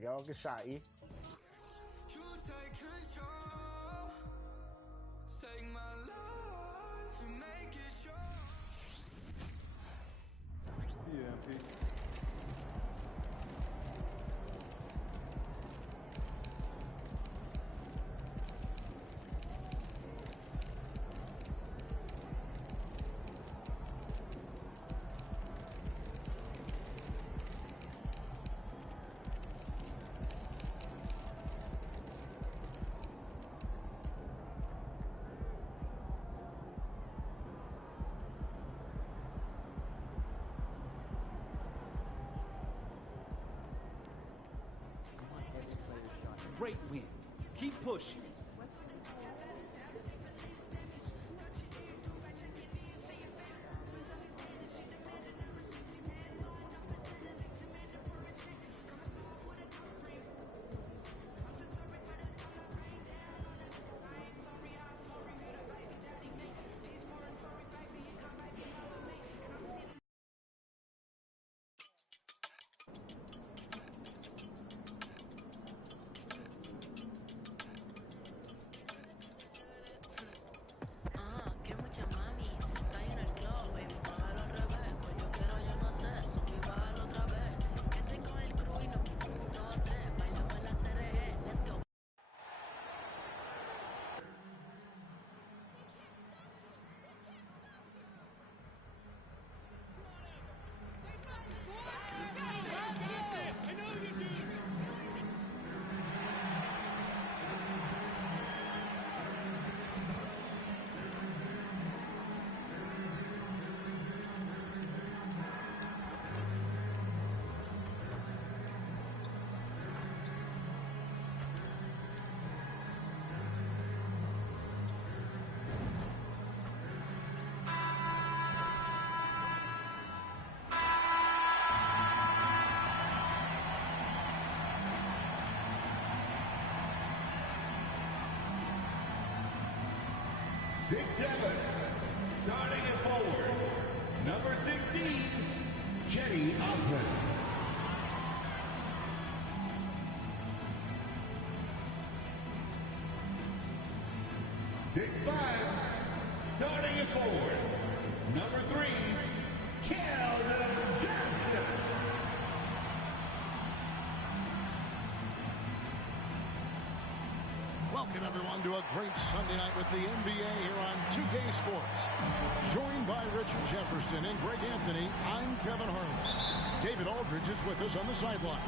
go. Good shot, E. Yeah, Great win. Keep pushing. Six, seven, starting at forward, number 16, Jenny Osmond. 6'5", starting at forward, number 3, Keldon Johnson. Welcome, everyone, to a great Sunday night with the NBA here on 2K Sports. Joined by Richard Jefferson and Greg Anthony, I'm Kevin Harlan. David Aldridge is with us on the sideline.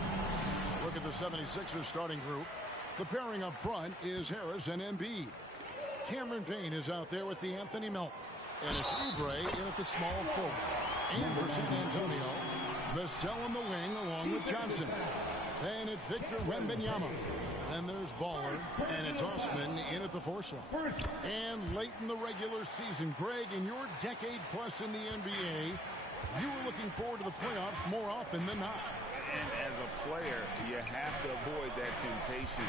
Look at the 76ers starting group. The pairing up front is Harris and Embiid. Cameron Payne is out there with the Anthony Melton. And it's Oubre in at the small forward. And for San Antonio, Vassell in the wing along with Johnson. And it's Victor Wembanyama. And there's Baller, and it's Osman in at the 4 slot. And late in the regular season, Greg, in your decade plus in the NBA, you were looking forward to the playoffs more often than not. And as a player, you have to avoid that temptation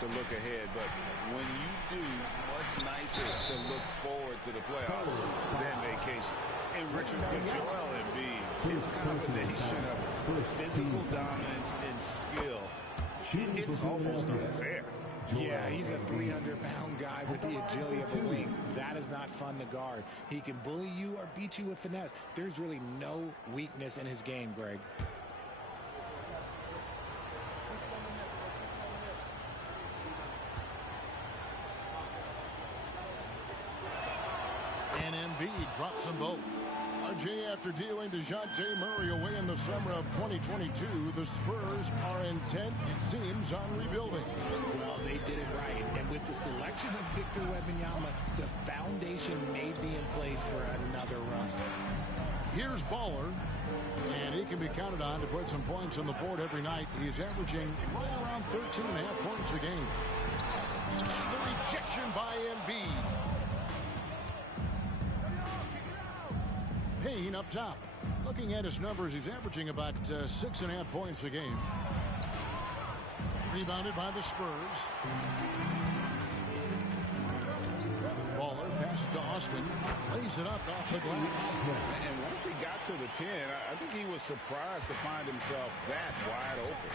to look ahead. But when you do, much nicer to look forward to the playoffs than vacation. And Richard, with Joel Embiid, his combination of physical dominance and skill, it's almost unfair. Yeah, he's a 300-pound guy with the agility of a wing. That is not fun to guard. He can bully you or beat you with finesse. There's really no weakness in his game, Greg. And Embiid drops them both. RJ, after dealing DeJounte Murray away in the summer of 2022, the Spurs are intent, it seems, on rebuilding. Well, they did it right. And with the selection of Victor Wembanyama, the foundation may be in place for another run. Here's Baller, and he can be counted on to put some points on the board every night. He's averaging right around 13.5 points a game. And the rejection by Embiid. Payne up top. Looking at his numbers, he's averaging about 6.5 points a game. Rebounded by the Spurs. Baller passes Pass to Osman. Lays it up off the glass. And once he got to the 10, I think he was surprised to find himself that wide open.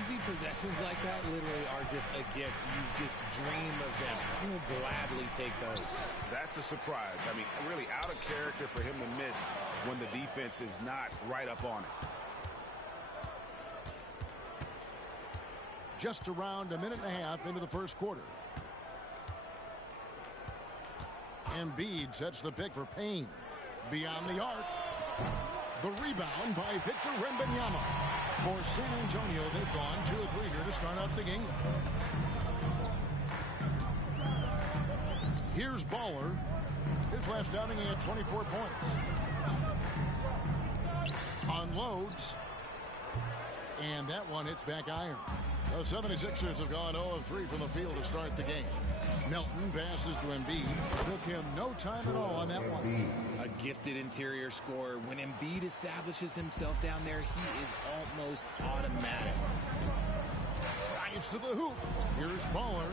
Easy possessions like that literally are just a gift. You just dream of them. He'll gladly take those. That's a surprise. I mean, really out of character for him to miss when the defense is not right up on it. Just around a minute and a half into the first quarter. Embiid sets the pick for Payne. Beyond the arc. The rebound by Victor Wembanyama. For San Antonio, they've gone 2 of 3 here to start out the game. Here's Baller. His last outing, he had 24 points. Unloads. And that one hits back iron. The 76ers have gone 0 of 3 from the field to start the game. Melton passes to Embiid. Took him no time at all on that one. A gifted interior scorer. When Embiid establishes himself down there, he is almost automatic. Drives to the hoop. Here's Baller.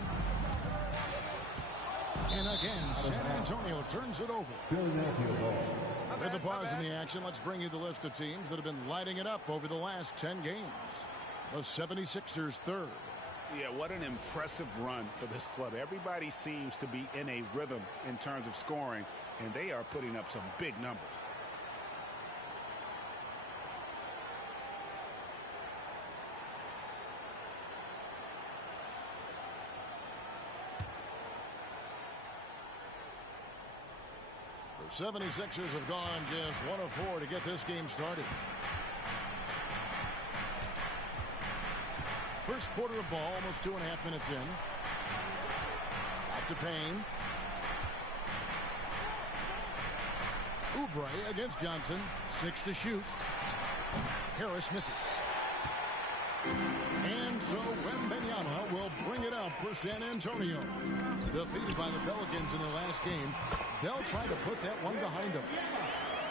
And again, San Antonio turns it over. With the pause in the action, let's bring you the list of teams that have been lighting it up over the last 10 games. The 76ers third. Yeah, what an impressive run for this club. Everybody seems to be in a rhythm in terms of scoring, and they are putting up some big numbers. The 76ers have gone just 1 of 4 to get this game started. First quarter of ball, almost 2.5 minutes in. Back to Payne. Oubre against Johnson. 6 to shoot. Harris misses. And so Wembanyama will bring it up for San Antonio. Defeated by the Pelicans in their last game, they'll try to put that one behind them.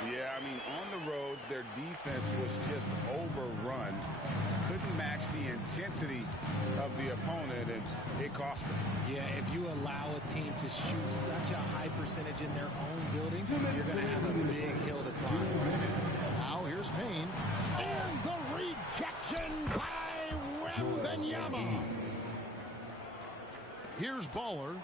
Yeah, I mean, on the road, their defense was just overrun. Couldn't match the intensity of the opponent, and it cost them. Yeah, if you allow a team to shoot such a high percentage in their own building, you're going to have a big hill to climb. Now here's Payne. And the rejection by Wembanyama. Here's Baller.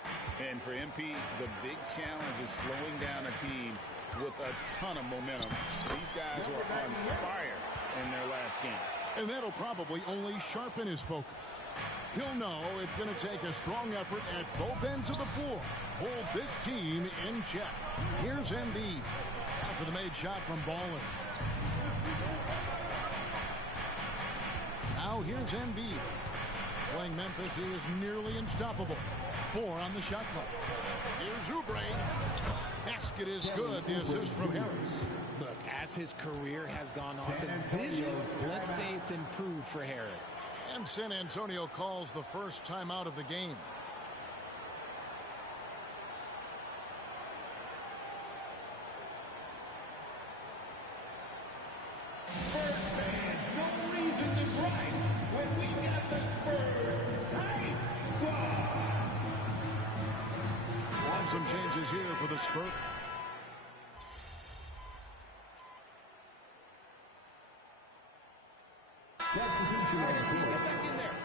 And for MP, the big challenge is slowing down a team with a ton of momentum. These guys were on fire in their last game. And that'll probably only sharpen his focus. He'll know it's going to take a strong effort at both ends of the floor. Hold this team in check. Here's Embiid. After the made shot from Baller. Now here's Embiid. Playing Memphis, he is nearly unstoppable. 4 on the shot clock. Here's Oubre. Basket is good. The assist from Harris. Look, as his career has gone on, the vision, let's say it's improved for Harris. And San Antonio calls the first time out of the game. No reason to gripe when we got the Spurs Hype Squad. Want some changes here for the Spurs. Substitution on the field. Get back in there.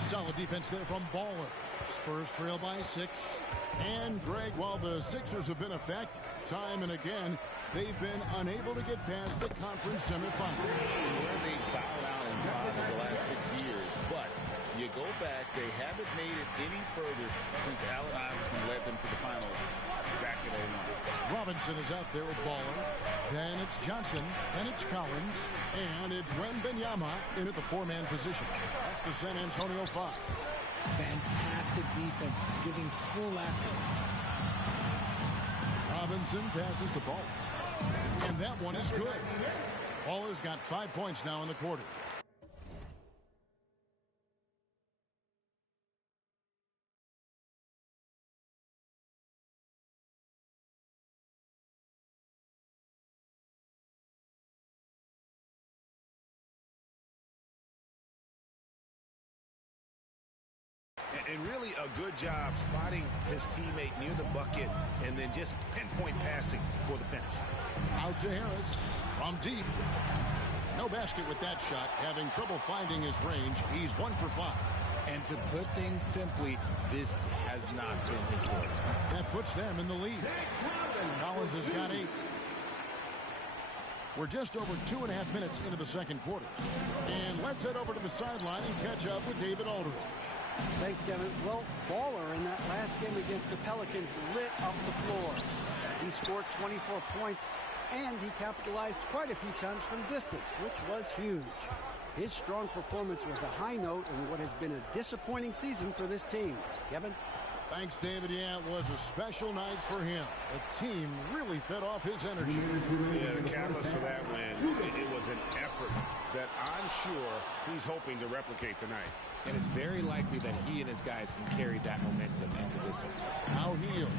Solid defense there from Baller. Spurs trail by 6. And Greg, while the Sixers have been effective time and again, they've been unable to get past the conference semifinal. Where they bowed out in 5 of the last 6 years, but you go back, they haven't made it any further since Allen Iverson led them to the finals back in 01. Robinson is out there with Baller. Then it's Johnson. Then it's Collins. And it's Wembanyama in at the 4-man position. That's the San Antonio 5. Fantastic defense, giving full effort. Robinson passes the ball. And that one is good. Baller's got 5 points now in the quarter. And really a good job spotting his teammate near the bucket and then just pinpoint passing for the finish. Out to Harris from deep. No basket with that shot. Having trouble finding his range. He's 1 for 5. And to put things simply, this has not been his work. That puts them in the lead. Collins has got 8. We're just over 2.5 minutes into the second quarter. And let's head over to the sideline and catch up with David Aldridge. Thanks, Kevin. Well, Baller in that last game against the Pelicans lit up the floor. He scored 24 points, and he capitalized quite a few times from distance, which was huge. His strong performance was a high note in what has been a disappointing season for this team. Kevin? Thanks, David. Yeah, it was a special night for him. The team really fed off his energy. Yeah, the catalyst for that win, it was an effort that I'm sure he's hoping to replicate tonight. And it's very likely that he and his guys can carry that momentum into this one. Now Hield,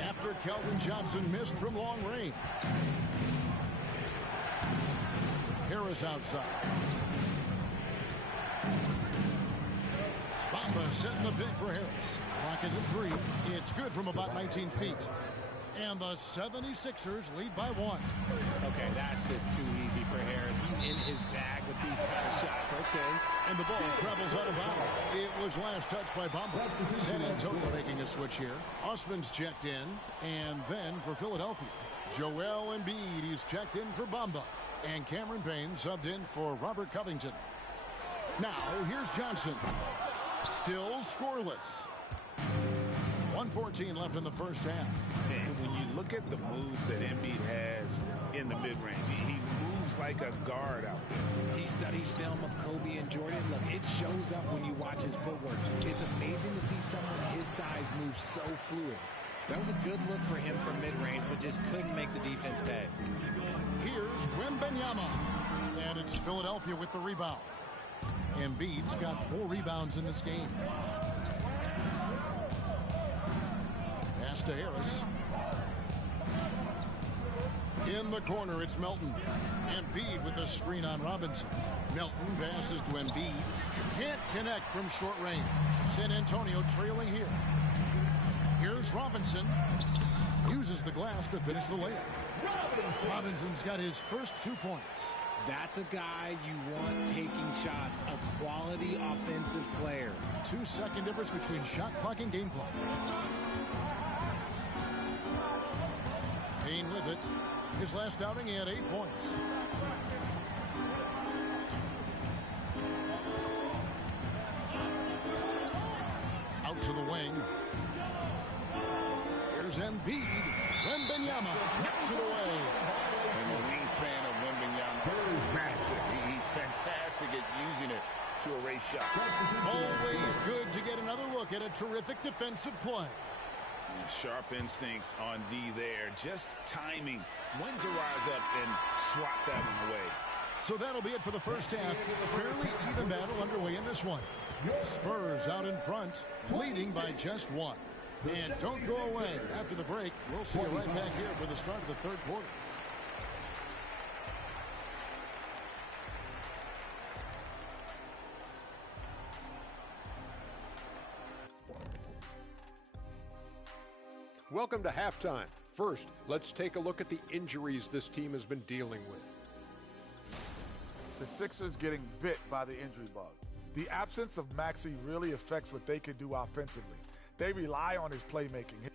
after Kelvin Johnson missed from long range. Harris outside. Bamba setting the pick for Harris. Clock is at 3. It's good from about 19 feet. And the 76ers lead by 1. Okay, that's just too easy for Harris. He's in his bag with these kind of shots. Okay. And the ball travels out of bounds. It was last touched by Bamba. San Antonio making a switch here. Osman's checked in. And then for Philadelphia, Joel Embiid, he's checked in for Bamba. And Cameron Payne subbed in for Robert Covington. Now, here's Johnson. Still scoreless. 1:14 left in the first half. And when you look at the moves that Embiid has in the mid-range, he moves like a guard out there. He studies film of Kobe and Jordan. Look, it shows up when you watch his footwork. It's amazing to see someone his size move so fluid. That was a good look for him from mid-range, but just couldn't make the defense pay. Here's Wembanyama. And it's Philadelphia with the rebound. Embiid's got 4 rebounds in this game. Pass to Harris. In the corner, it's Melton. Embiid with a screen on Robinson. Melton passes to Embiid. Can't connect from short range. San Antonio trailing here. Here's Robinson. Uses the glass to finish the layup. Robinson's got his first 2 points. That's a guy you want taking shots, a quality offensive player. 2-second difference between shot clock and game clock. Payne with it. His last outing, he had 8 points. Out to the wing. Here's Embiid. Wembanyama knocks it away. And the wingspan of Wembanyama is massive. He's fantastic at using it to erase shots. Always good to get another look at a terrific defensive play. And sharp instincts on D there. Just timing when to rise up and swat that one away. So that'll be it for the first half. Fairly even battle underway in this one. Spurs out in front, leading by just 1. And don't go away. After the break, we'll see you right back here for the start of the third quarter. Welcome to halftime. First, let's take a look at the injuries this team has been dealing with. The Sixers getting bit by the injury bug. The absence of Maxey really affects what they can do offensively. They rely on his playmaking.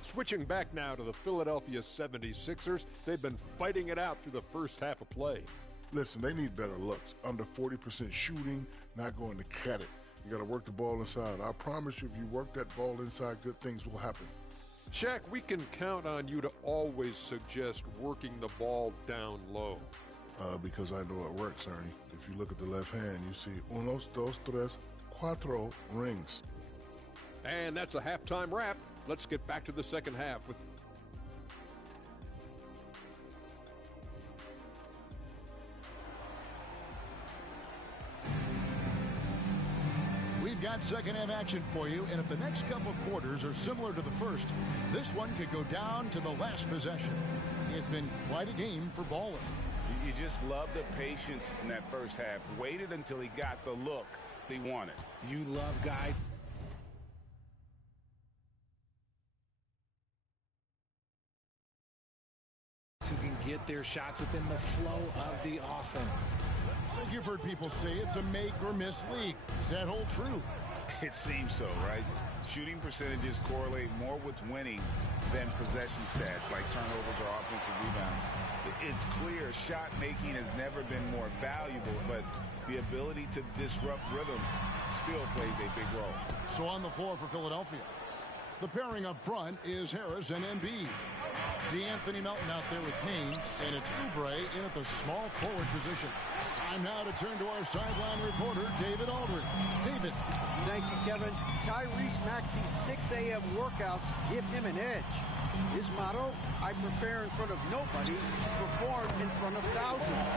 Switching back now to the Philadelphia 76ers, they've been fighting it out through the first half of play. Listen, they need better looks. Under 40% shooting, not going to cut it. You got to work the ball inside. I promise you, if you work that ball inside, good things will happen. Shaq, we can count on you to always suggest working the ball down low. Because I know it works, Ernie. If you look at the left hand, you see unos, dos, tres, cuatro rings. And that's a halftime wrap. Let's get back to the second half with We've got second half action for you, and if the next couple quarters are similar to the first, this one could go down to the last possession. It's been quite a game for Baller. You just love the patience in that first half. Waited until he got the look he wanted. You love guys get their shots within the flow of the offense. You've heard people say it's a make or miss league. Does that hold true? It seems so, right? Shooting percentages correlate more with winning than possession stats like turnovers or offensive rebounds. It's clear shot making has never been more valuable, but the ability to disrupt rhythm still plays a big role. So on the floor for Philadelphia, the pairing up front is Harris and Embiid. DeAnthony Melton out there with Payne, and it's Oubre in at the small forward position. Time now to turn to our sideline reporter, David Aldridge. David. Thank you, Kevin. Tyrese Maxey's 6 a.m. workouts give him an edge. His motto, I prepare in front of nobody to perform in front of thousands.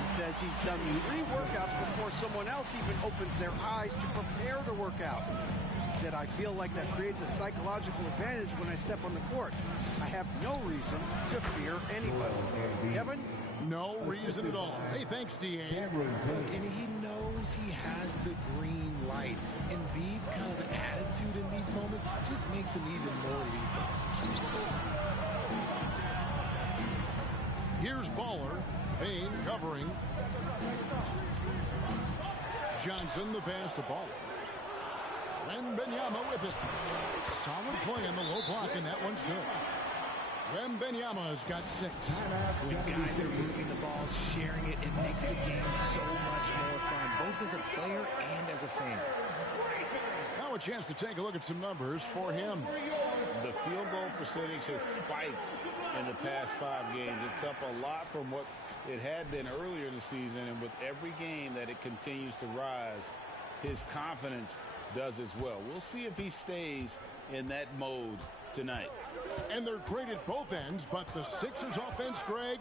He says he's done 3 workouts before someone else even opens their eyes to prepare the workout. He said, I feel like that creates a psychological advantage when I step on the court. I have no reason to fear anybody. Kevin? No reason at all. Hey, thanks, D.A. Look, and he knows he has the green light. Embiid's kind of attitude in these moments just makes him even more lethal. Here's Baller. Payne covering. Johnson, the pass to Baller. Wembanyama with it. Solid play in the low block, and that one's good. Wembanyama's got 6. When guys are moving the ball, sharing it, it makes the game so much more fun, both as a player and as a fan. Now a chance to take a look at some numbers for him. The field goal percentage has spiked in the past 5 games. It's up a lot from what it had been earlier in the season, and with every game that it continues to rise, his confidence does as well. We'll see if he stays in that mode tonight. And they're great at both ends, but the Sixers offense, Greg,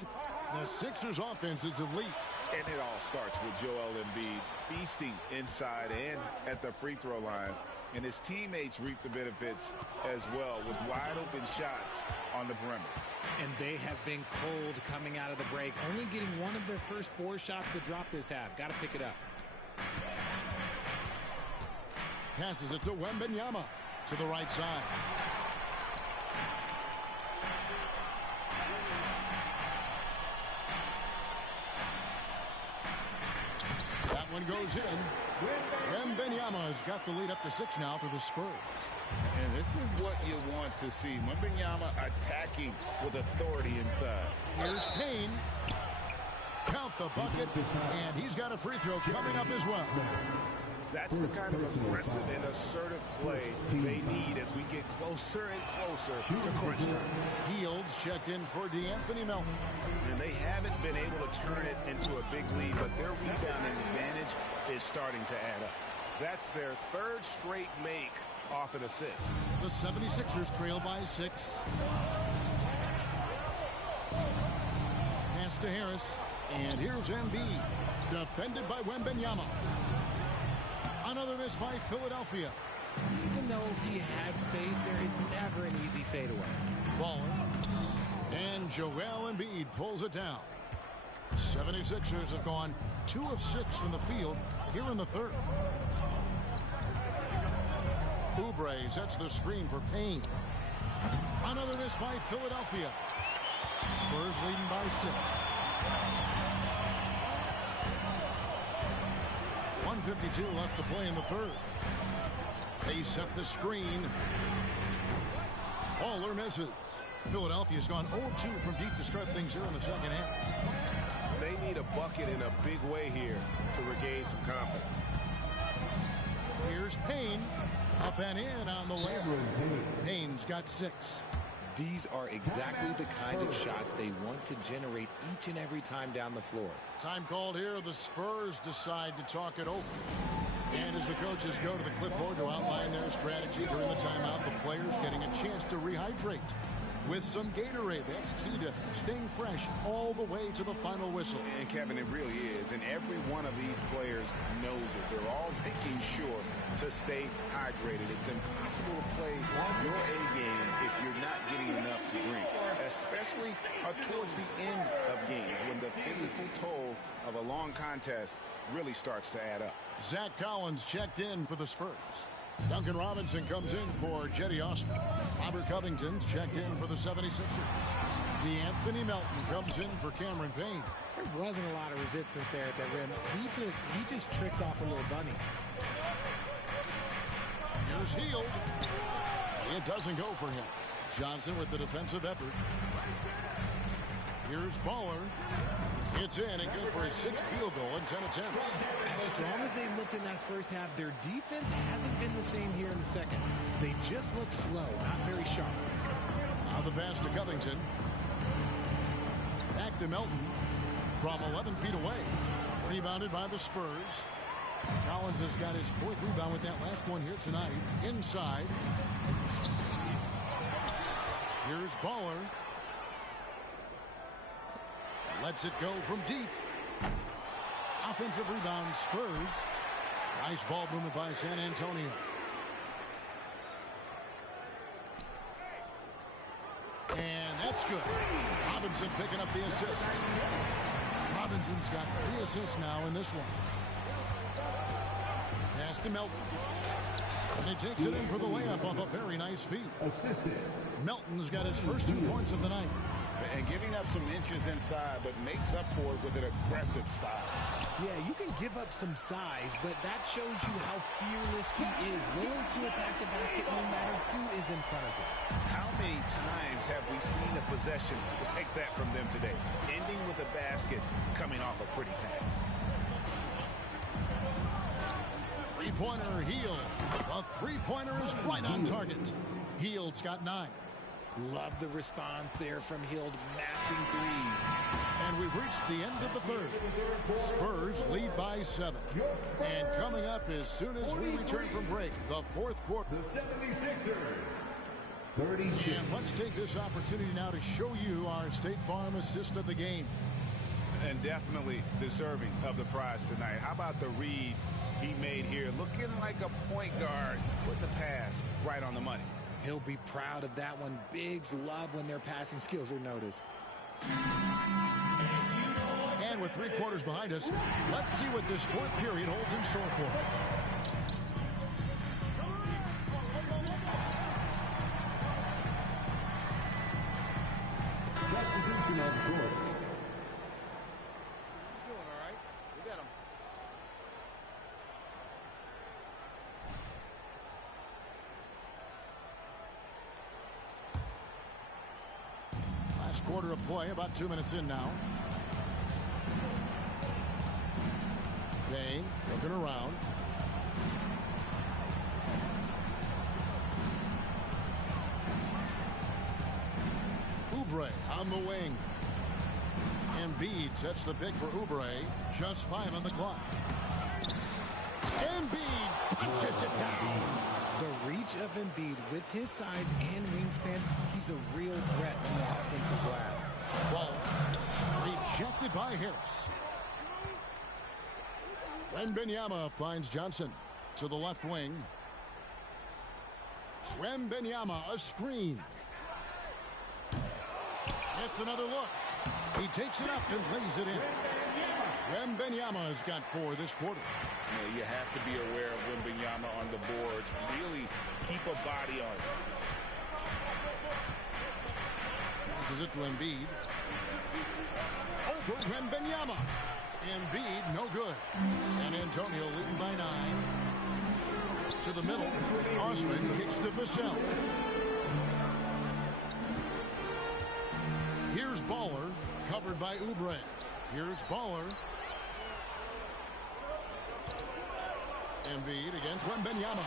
the Sixers offense is elite. And it all starts with Joel Embiid feasting inside and at the free throw line. And his teammates reap the benefits as well with wide open shots on the perimeter. And they have been cold coming out of the break, only getting one of their first 4 shots to drop this half. Got to pick it up. Passes it to Wembanyama to the right side. That one goes in. Wembanyama's got the lead up to 6 now for the Spurs. And this is what you want to see. Wembanyama attacking with authority inside. Here's Payne. Count the bucket, and he's got a free throw coming up as well. That's the kind of aggressive and assertive play they need as we get closer and closer to crunch time. Hields checked in for DeAnthony Melton. And they haven't been able to turn it into a big lead, but their rebounding advantage is starting to add up. That's their 3rd straight make off an assist. The 76ers trail by 6. Pass to Harris. And here's Embiid. Defended by Wembanyama. Another miss by Philadelphia. Even though he had space, there is never an easy fadeaway. Baller. And Joel Embiid pulls it down. 76ers have gone 2 of 6 from the field here in the 3rd. Oubre sets the screen for Payne. Another miss by Philadelphia. Spurs leading by 6. 1:52 left to play in the 3rd. They set the screen. Baller misses. Philadelphia's gone 0-2 from deep to start things here in the 2nd half. They need a bucket in a big way here to regain some confidence. Here's Payne. Up and in on the way. Payne's got 6. These are exactly the kind of shots they want to generate each and every time down the floor. Time called here. The Spurs decide to talk it over. And as the coaches go to the clipboard to outline their strategy during the timeout, the players getting a chance to rehydrate with some Gatorade. That's key to staying fresh all the way to the final whistle. And Kevin, it really is. And every one of these players knows it. They're all making sure to stay hydrated. It's impossible to play your A game if you're not getting enough to drink, especially towards the end of games when the physical toll of a long contest really starts to add up. Zach Collins checked in for the Spurs. Duncan Robinson comes in for Jetty Osman. Robert Covington's checked in for the 76ers. DeAnthony Melton comes in for Cameron Payne. There wasn't a lot of resistance there at that rim. He just tricked off a little bunny. Here's Hield. It doesn't go for him. Johnson with the defensive effort. Here's Baller. It's in and good for his 6th field goal in 10 attempts. As strong as they looked in that first half, their defense hasn't been the same here in the second. They just look slow, not very sharp. Now the pass to Covington. Back to Melton from 11 feet away. Rebounded by the Spurs. Collins has got his 4th rebound with that last one here tonight. Inside. Here's Baller. Lets it go from deep. Offensive rebound, Spurs. Nice ball movement by San Antonio. And that's good. Robinson picking up the assist. Robinson's got 3 assists now in this one. Pass to Melton. And he takes it in for the layup off a very nice feed. Melton's got his first 2 points of the night. And giving up some inches inside, but makes up for it with an aggressive style. Yeah, you can give up some size, but that shows you how fearless he is, willing to attack the basket no matter who is in front of him. How many times have we seen a possession like that from them today, ending with a basket coming off a pretty pass? Three-pointer, Hield. The three-pointer is right on target. Hield's got 9. Love the response there from Hield, matching threes. And we've reached the end of the third. Spurs lead by 7. And coming up as soon as we return from break, the 4th quarter. The 76ers. 36. And let's take this opportunity now to show you our State Farm assist of the game. And definitely deserving of the prize tonight. How about the read he made here? Looking like a point guard with the pass right on the money. He'll be proud of that one. Bigs love when their passing skills are noticed. And with 3 quarters behind us, let's see what this 4th period holds in store for him. Substitution on the court. Quarter of play, about 2 minutes in now. Payne looking around. Oubre on the wing. Embiid sets the pick for Oubre. Just 5 on the clock. Embiid punches it down. The reach of Embiid with his size and wingspan, he's a real threat in the offensive glass. Ball rejected by Harris. Wembanyama finds Johnson to the left wing. Wembanyama, a screen. It's another look. He takes it up and lays it in. Wembanyama has got 4 this quarter. You have to be aware of Wembanyama on the boards. Really keep a body on it. Passes it to Embiid. Over Wembanyama. Embiid, no good. San Antonio leading by 9. To the middle. Osman kicks to Vassell. Here's Baller, covered by Oubre. Here's Baller. Embiid against Wembanyama.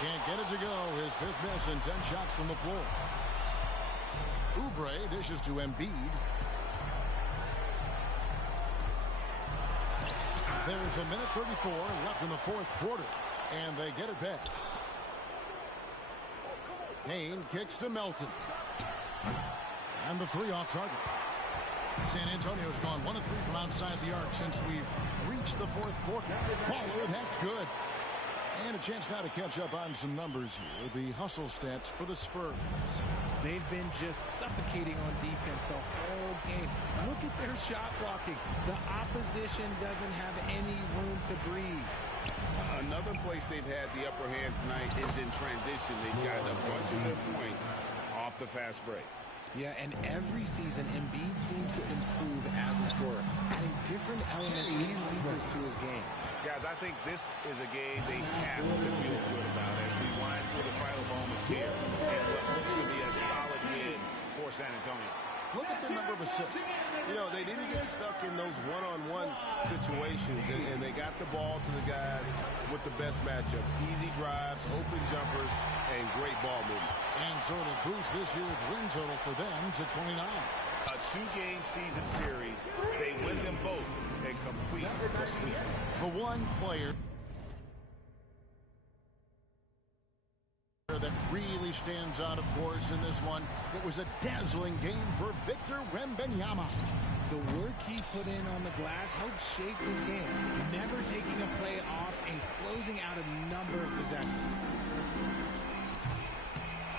Can't get it to go. His 5th miss and 10 shots from the floor. Oubre dishes to Embiid. There's 1:34 left in the 4th quarter, and they get it back. Payne kicks to Melton. And the 3 off target. San Antonio's gone 1 of 3 from outside the arc since we've reached the 4th quarter. Baller, that's good. And a chance now to catch up on some numbers here. The hustle stats for the Spurs. They've been just suffocating on defense the whole game. Look at their shot blocking. The opposition doesn't have any room to breathe. Another place they've had the upper hand tonight is in transition. They've gotten a bunch of good points off the fast break. Yeah, and every season, Embiid seems to improve as a scorer, adding different elements and levers to his game. Guys, I think this is a game they have to feel good about as we wind through the final moments here and what looks to be a solid win for San Antonio. Look at the number of assists. You know, they didn't get stuck in those one-on-one situations, and they got the ball to the guys with the best matchups. Easy drives, open jumpers, and great ball movement. And so it'll boost this year's win total for them to 29. A two-game season series. They win them both and complete the sweep. The one player that really stands out, of course, in this one. It was a dazzling game for Victor Wembanyama. The work he put in on the glass helped shape this game, never taking a play off and closing out a number of possessions.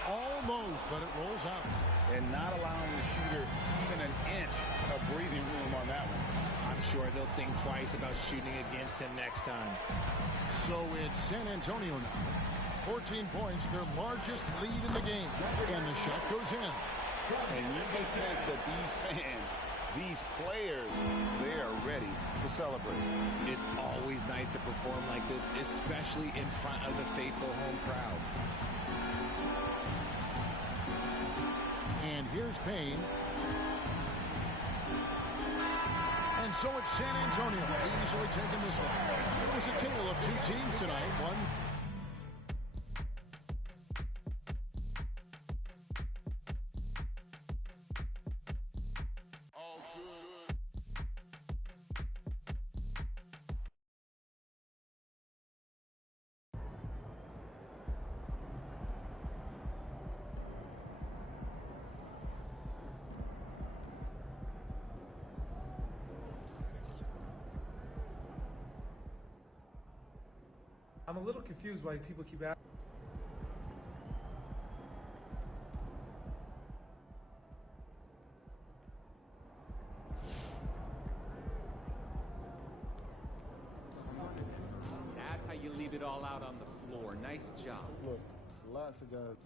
Almost, but it rolls out. And not allowing the shooter even an inch of breathing room on that one. I'm sure they'll think twice about shooting against him next time. So it's San Antonio now. 14 points, their largest lead in the game. And the shot goes in. And you can sense that these fans, these players, they are ready to celebrate. It's always nice to perform like this, especially in front of the faithful home crowd. And here's Payne. And so it's San Antonio easily taking this one. It was a tale of two teams tonight. One. I'm a little confused why people keep asking. That's how you leave it all out on the floor. Nice job. Look, lots of guys.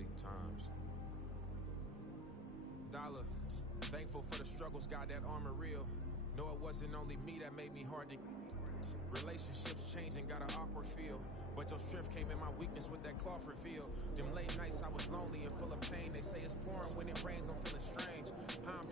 weak times. Dollar, thankful for the struggles, got that armor real. No, it wasn't only me that made me hard to. Relationships changing, got an awkward feel. But your strength came in my weakness with that cloth reveal. Them late nights I was lonely and full of pain. They say it's pouring when it rains, I'm feeling strange. How I'm